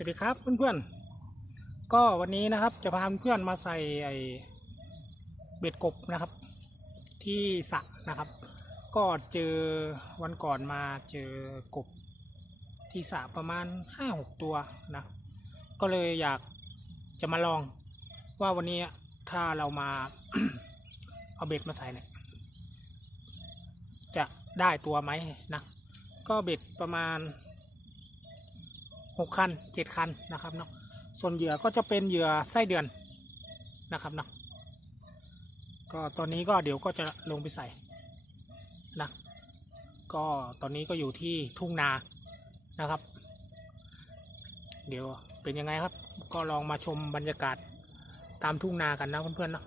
สวัสดีครับเพื่อนๆ ก็วันนี้นะครับจะพาเพื่อนมาใส่ไอเบ็ดกบนะครับ ที่สระนะครับ ก็เจอวันก่อนมาเจอกบที่สระประมาณห้าหกตัวนะ ก็เลยอยากจะมาลองว่าวันนี้ถ้าเรามาเอาเบ็ดมาใส่เนี่ยจะได้ตัวไหมนะ ก็เบ็ดประมาณ หกคันเจ็ดคันนะครับเนาะส่วนเหยื่อก็จะเป็นเหยื่อไส้เดือนนะครับเนาะก็ตอนนี้ก็เดี๋ยวก็จะลงไปใส่นะก็ตอนนี้ก็อยู่ที่ทุ่งนานะครับ เดี๋ยวเป็นยังไงครับ ก็ลองมาชมบรรยากาศตามทุ่งนากันนะเพื่อนๆเนาะ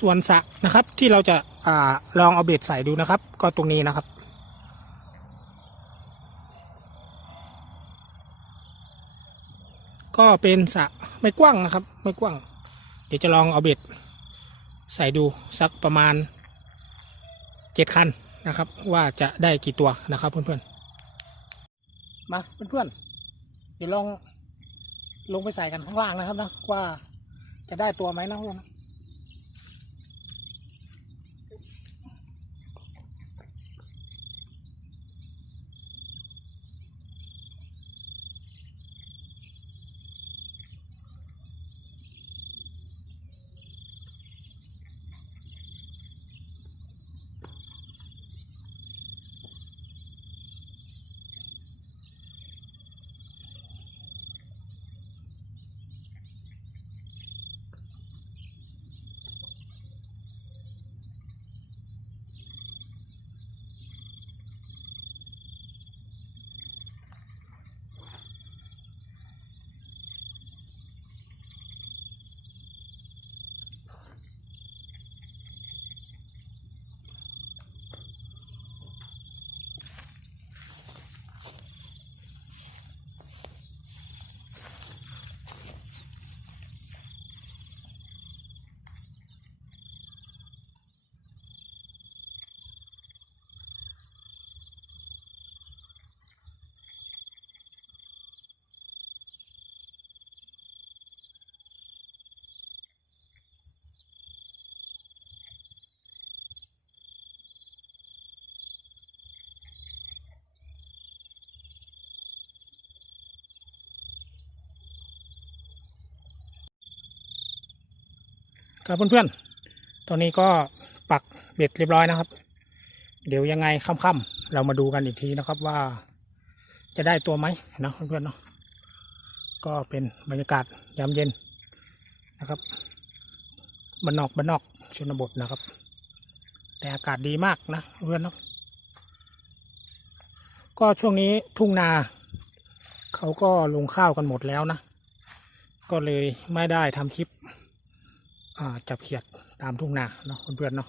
ส่วนสะนะครับที่เราจะอ่าลองเอาเบ็ดใส่ดูนะครับ ก็ตรงนี้นะครับ ก็เป็นสะไม่กว้างนะครับ ไม่กว้าง เดี๋ยวจะลองเอาเบ็ดใส่ดูสักประมาณเจ็ดคันนะครับ ว่าจะได้กี่ตัวนะครับเพื่อนๆมาเพื่อนๆเดี๋ยวลองลงไปใส่กันข้างล่างนะครับนะว่าจะได้ตัวไหมนะเพื่อน ครับเพื่อนๆ ตอนนี้ก็ปักเบ็ดเรียบร้อยนะครับ เดี๋ยวยังไงค่ำๆเรามาดูกันอีกทีนะครับว่าจะได้ตัวไหมนะเพื่อนๆเนาะ ก็เป็นบรรยากาศยามเย็นนะครับบ้านนอกบ้านนอกชนบทนะครับ แต่อากาศดีมากนะเพื่อนเนาะ ก็ช่วงนี้ทุ่งนาเขาก็ลงข้าวกันหมดแล้วนะ ก็เลยไม่ได้ทำคลิป จับเขียดตามทุ่งนาเนาะเพื่อนๆเนาะ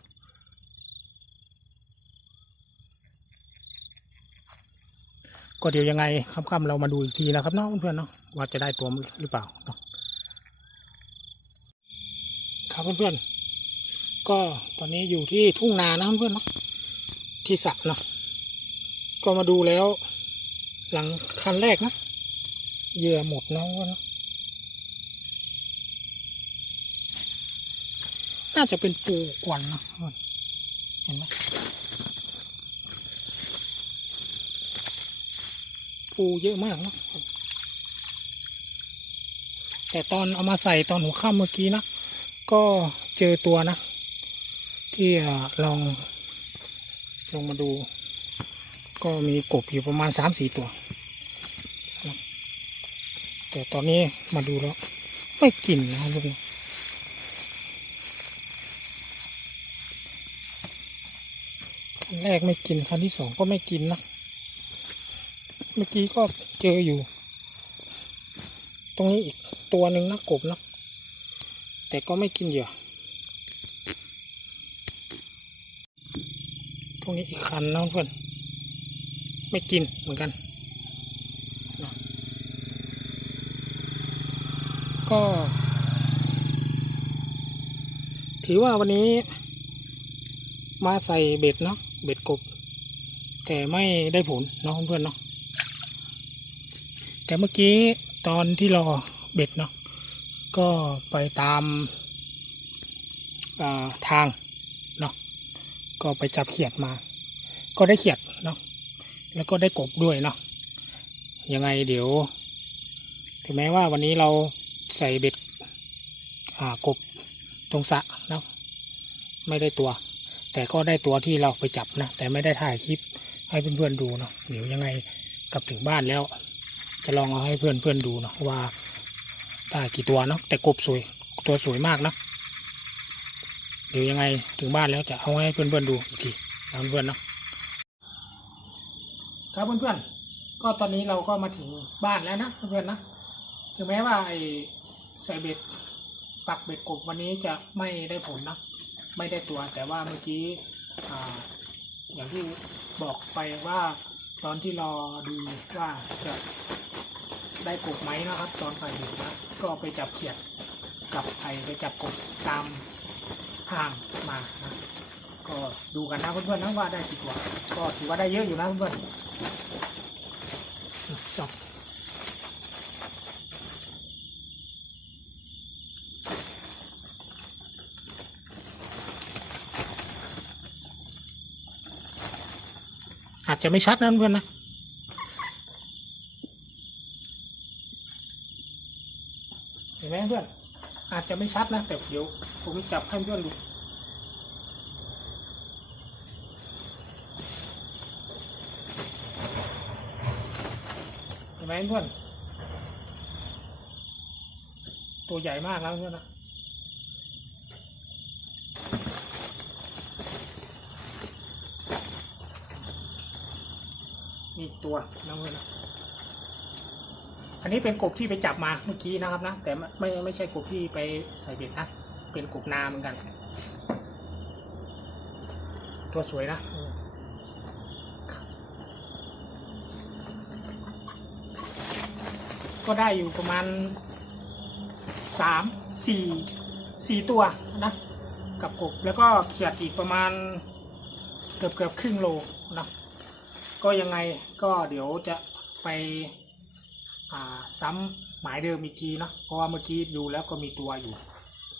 ก็เดี๋ยวยังไงค่ำๆเรามาดูอีกทีนะครับเนาะเพื่อนๆเนาะว่าจะได้ตัวหรือเปล่าเนาะครับเพื่อนๆ ก็ตอนนี้อยู่ที่ทุ่งนานะเพื่อนๆเนาะที่สระเนาะก็มาดูแล้ว หลังคันแรกนะเหยื่อหมดนะเพื่อนเนาะ น่าจะเป็นปูกวนนะเห็นไหมปูเยอะมากนะแต่ตอนเอามาใส่ตอนหัวค่ำเมื่อกี้นะ ก็เจอตัวนะ ที่ลองลงมาดู ก็มีกบอยู่ประมาณสามสี่ตัว แต่ตอนนี้มาดูแล้ว ไม่กลิ่นนะครับทุก คันแรกไม่กินคันที่สองก็ไม่กินนะเมื่อกี้ก็เจออยู่ ตรงนี้อีกตัวหนึ่งนะกบนะแต่ก็ไม่กินเหยื่อตรงนี้อีกคันนะเพื่อนไม่กินเหมือนกันนะก็ ถือว่าวันนี้มาใส่เบ็ดเนาะ เบ็ดกบ แต่ไม่ได้ผลเนาะเพื่อนๆเนาะแต่เมื่อกี้ตอนที่รอเบ็ดเนาะก็ไปตามาทางเนาะก็ไปจับเขียดมา ก็ได้เขียดเนาะแล้วก็ได้กบด้วยเนาะยังไงเดี๋ยว ถึงแม้ว่าวันนี้เราใส่เบ็ดกบตรงสะเนาะไม่ได้ตัว แต่ก็ได้ตัวที่เราไปจับนะแต่ไม่ได้ถ่ายคลิปให้เพื่อนๆดูเนาะเดี๋ยวยังไงกลับถึงบ้านแล้ว จะลองเอาให้เพื่อนๆดูเนาะว่าได้กี่ตัวเนาะแต่กบสวยตัวสวยมากนะเดี๋ยวยังไงถึงบ้านแล้วจะเอาให้เพื่อนๆดูอีกทีนะเพื่อนๆเนาะครับเพื่อนๆ ก็ตอนนี้เราก็มาถึงบ้านแล้วนะเพื่อนๆนะถึงแม้ว่าไอ้ใส่เบ็ดปักเบ็ดกบวันนี้จะไม่ได้ผลเนาะ ไม่ได้ตัว แต่ว่าเมื่อกี้ออย่างที่บอกไปว่าตอนที่รอดูว่าจะได้กบไหมนะครับ ตอนใส่เบ็ดนะก็ไปจับเขียดกับไอไปจับกบตามทางมานะก็ดูกันนะเพื่อนๆนะว่าได้กี่ตัวก็ถือว่าได้เยอะอยู่นะเพื่อนๆ จจะไม่ชัดนะเพื่อนนะเห็นไหมเพื่อน อาจจะไม่ชัดนะ แต่เดี๋ยวผมจับให้เพื่อนดูเห็นไหมเพื่อน ตัวใหญ่มากแล้วเพื่อนนะ มีตัวนะเพื่อนนะอันนี้เป็นกบที่ไปจับมาเมื่อกี้นะครับนะ แต่ไม่ไม่ใช่กบที่ไปใส่เบ็ดนะ เป็นกบนาเหมือนกัน ตัวสวยนะก็ได้อยู่ประมาณสามสี่สี่ตัวนะ กับกบแล้วก็เขียดอีกประมาณเกือบเกือบครึ่งโลนะ ก็ยังไงก็เดี๋ยวจะไปซ้ำหมายเดิมอีกทีเนาะเพราะว่าเมื่อกี้ดูแล้วก็มีตัวอยู่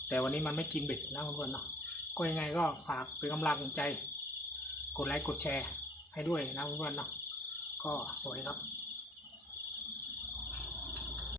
แต่วันนี้มันไม่กินเบ็ดนะเพื่อนๆเนาะก็ยังไงก็ฝากเป็นกำลังใจ กดไลค์กดแชร์ให้ด้วยนะเพื่อนๆเนาะก็สวัสดีครับ